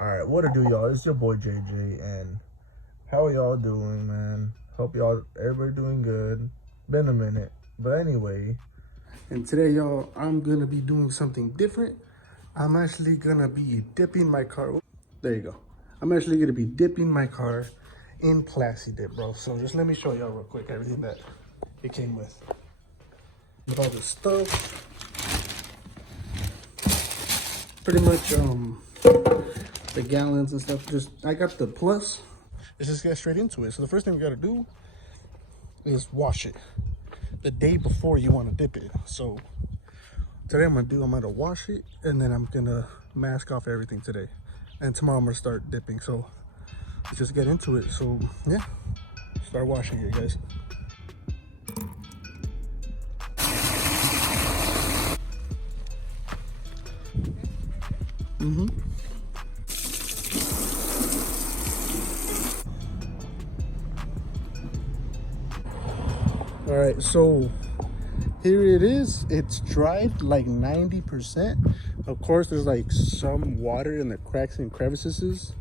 Alright, what to do, y'all? It's your boy JJ, and how are y'all doing, man? Hope everybody doing good. Been a minute. But anyway. And today, y'all, I'm gonna be doing something different. I'm actually gonna be dipping my car. There you go. I'm actually gonna be dipping my car in plastidip, bro. So just let me show y'all real quick everything that it came with. With all this stuff. Pretty much, the gallons and stuff. I got the plus. Let's just get straight into it. So the first thing we gotta do is wash it the day before you want to dip it. So today I'm gonna wash it, and then I'm gonna mask off everything today, and tomorrow I'm gonna start dipping. So let's just get into it. So yeah, start washing it, guys. All right, so here it is. It's dried like 90%. Of course, there's like some water in the cracks and crevices,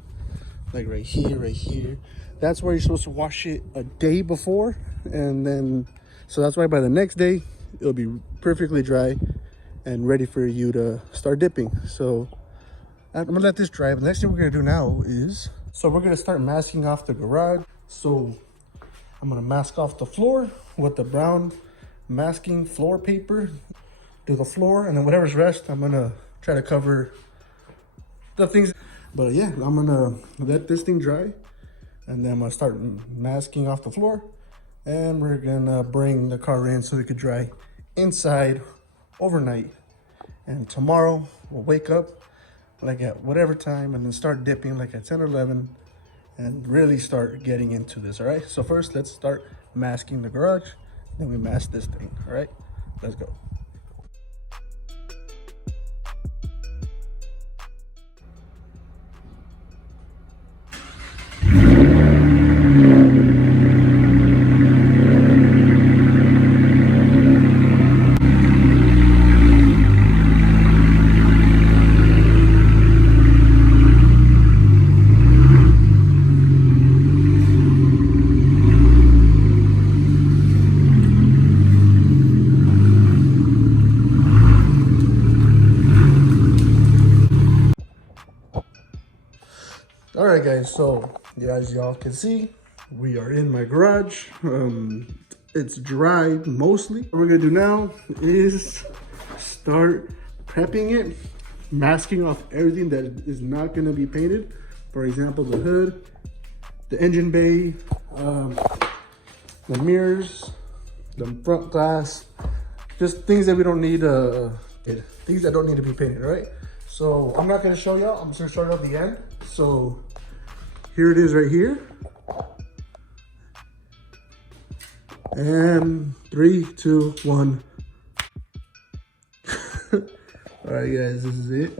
like right here. That's where you're supposed to wash it a day before, and then so that's why by the next day it'll be perfectly dry and ready for you to start dipping. So I'm gonna let this dry. But the next thing we're gonna do now is, so we're gonna start masking off the garage. So I'm gonna mask off the floor with the brown masking floor paper. Do the floor, and then whatever's rest, I'm gonna try to cover the things. But yeah, I'm gonna let this thing dry, and then I'm gonna start masking off the floor, and we're gonna bring the car in so it could dry inside overnight. And tomorrow we'll wake up like at whatever time and then start dipping like at 10 or 11 and really start getting into this. All right, so first let's start masking the garage, then we mask this thing. All right, let's go. All right, guys, so yeah, as y'all can see, we are in my garage. It's dry mostly. What we're gonna do now is start prepping it, masking off everything that is not gonna be painted. For example, the hood, the engine bay, the mirrors, the front glass, just things that we don't need, things that don't need to be painted, all right? So I'm not gonna show y'all, I'm just gonna show you at the end. So here it is right here. And 3, 2, 1. All right, guys, this is it.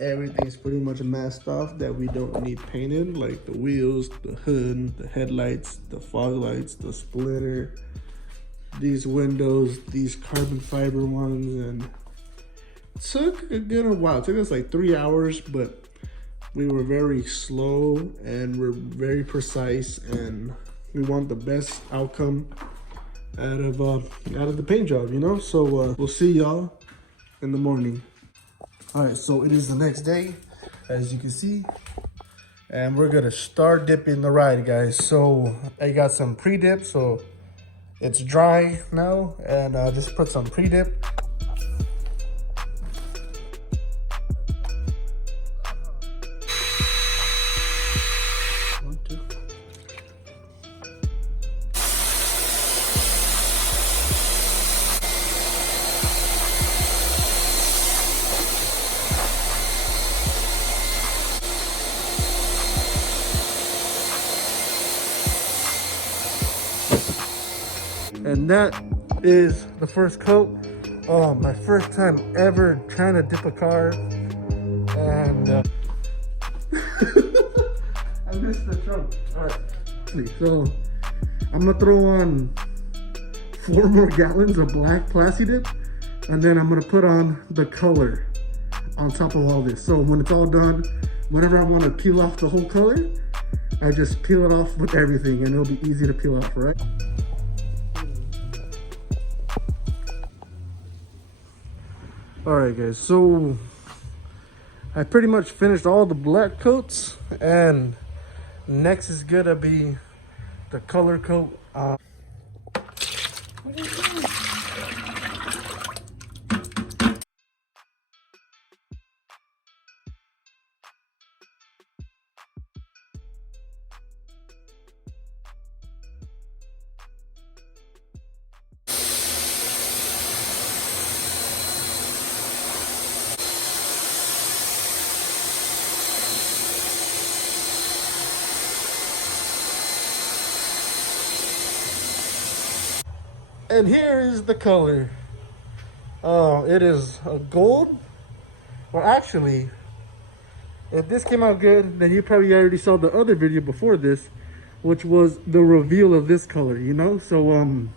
Everything's pretty much masked off that we don't need painted, like the wheels, the hood, the headlights, the fog lights, the splitter, these windows, these carbon fiber ones. And it took a good while. It took us like 3 hours, but we were very slow and we're very precise, and we want the best outcome out of the paint job, you know? So we'll see y'all in the morning. All right, so it is the next day, as you can see, and we're gonna start dipping the ride, guys. So I got some pre-dip, so it's dry now, and just put some pre-dip. And that is the first coat. Oh, my first time ever trying to dip a car. And I missed the trunk. All right, so I'm gonna throw on 4 more gallons of black plastidip, and then I'm gonna put on the color on top of all this. So when it's all done, whenever I want to peel off the whole color, I just peel it off with everything and it'll be easy to peel off, right? All right, guys, so I pretty much finished all the black coats, and next is gonna be the color coat. And here is the color. It is a gold. Well, actually, if this came out good, then you probably already saw the other video before this, which was the reveal of this color, you know? So,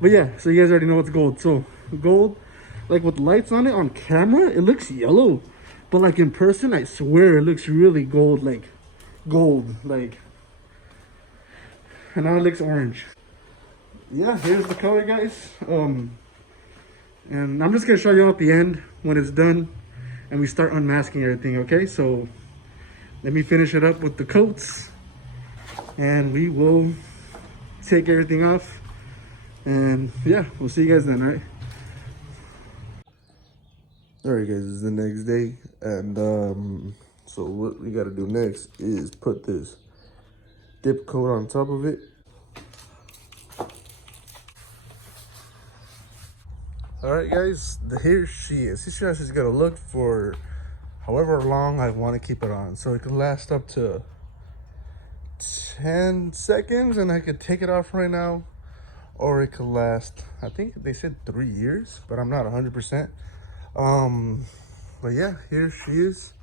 but yeah, so you guys already know it's gold. So, gold, like with lights on it on camera, it looks yellow. But like in person, I swear it looks really gold, like gold, like, and now it looks orange. Yeah, here's the color, guys. And I'm just gonna show you at the end when it's done and we start unmasking everything, okay? So let me finish it up with the coats and we will take everything off, and yeah, we'll see you guys then, right? All right, guys, this is the next day, and so what we got to do next is put this dip coat on top of it. All right, guys, here she is. This is gonna look for however long I want to keep it on. So it could last up to 10 seconds and I could take it off right now, or it could last, I think they said 3 years, but I'm not 100%. But yeah, here she is.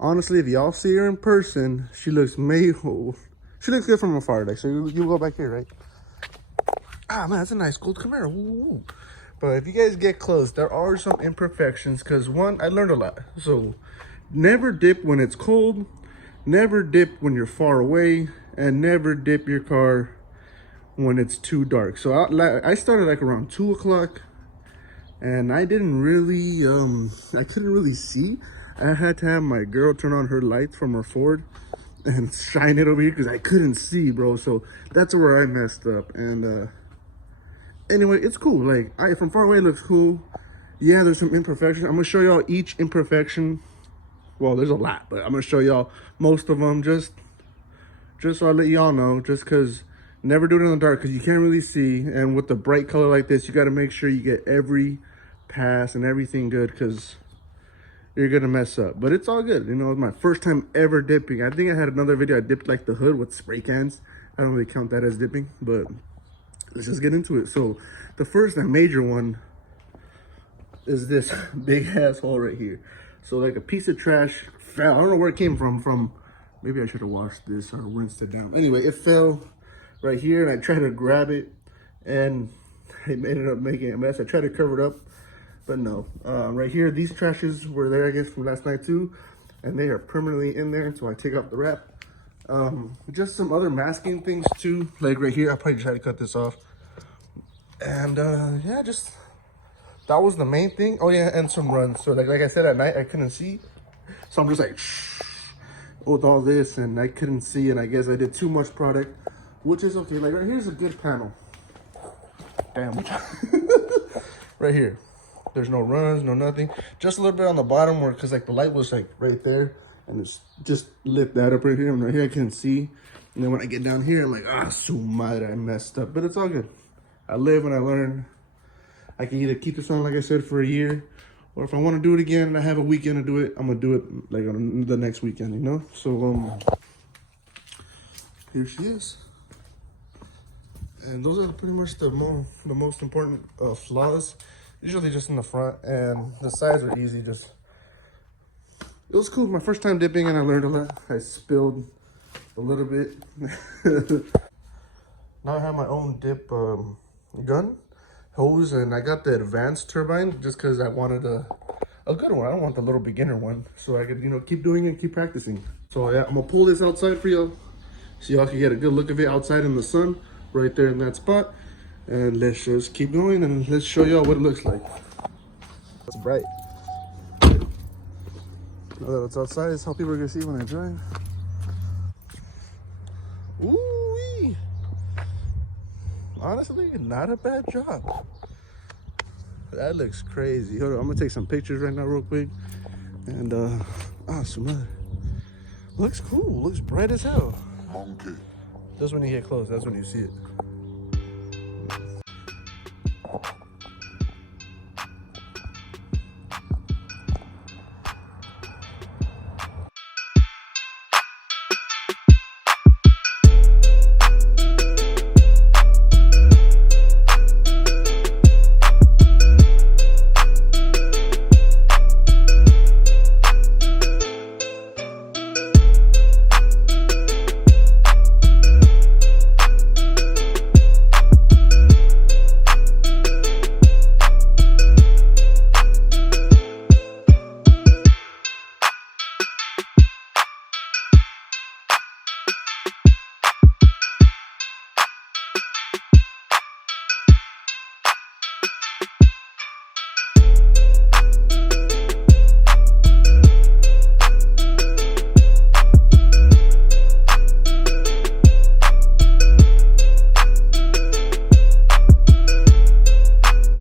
Honestly, if y'all see her in person, she looks she looks good from afar. Like, so you go back here, right? Ah, man, that's a nice gold Camaro. Ooh. But if you guys get close, there are some imperfections, because one, I learned a lot. So never dip when it's cold, never dip when you're far away, and never dip your car when it's too dark. So I started like around 2 o'clock, and I didn't really, I couldn't really see. I had to have my girl turn on her lights from her Ford and shine it over here because I couldn't see, bro. So that's where I messed up. And anyway, it's cool. Like, from far away, it looks cool. Yeah, there's some imperfections. I'm gonna show y'all each imperfection. Well, there's a lot, but I'm gonna show y'all most of them just so I let y'all know. Just because never do it in the dark, because you can't really see. And with the bright color like this, you got to make sure you get every pass and everything good, because you're gonna mess up. But it's all good. You know, it's my first time ever dipping. I think I had another video I dipped like the hood with spray cans. I don't really count that as dipping, but let's just get into it. So the first and major one is this big ass hole right here. So like a piece of trash fell. I don't know where it came from. Maybe I should have washed this or rinsed it down. Anyway, it fell right here, and I tried to grab it, and it ended up making a mess. I tried to cover it up, but no. Right here, these trashes were there, I guess, from last night too, and they are permanently in there. So I take off the wrap. Just some other masking things too, like right here. I probably try to cut this off. And yeah, just that was the main thing. Oh yeah, and some runs. So like I said, at night I couldn't see, so I'm just like with all this, and I couldn't see, and I guess I did too much product, which is okay. Like right here's a good panel. Damn. Right here, there's no runs, no nothing. Just a little bit on the bottom where, because like the light was like right there, and it's just lit that up right here, and right here I can see. And then when I get down here, I'm like, ah, su madre, I messed up. But it's all good. I live and I learn. I can either keep this on, like I said, for a year, or if I want to do it again and I have a weekend to do it, I'm gonna do it like on the next weekend, you know. So here she is, and those are pretty much the most important flaws. Usually just in the front, and the sides are easy. Just, it was cool. My first time dipping, and I learned a lot. I spilled a little bit. Now I have my own dip gun hose, and I got the advanced turbine just because I wanted a a good one. I don't want the little beginner one, so I could, you know, keep doing it, keep practicing. So yeah, I'm gonna pull this outside for y'all, so y'all can get a good look of it outside in the sun, right there in that spot. And let's just keep going and let's show y'all what it looks like. It's bright. Now that it's outside, it's how people are gonna see when I drive. Ooh-wee. Honestly, not a bad job. That looks crazy. Hold on, I'm gonna take some pictures right now real quick. And su madre. Looks cool, looks bright as hell. Monkey. Just when you get close, that's when you see it.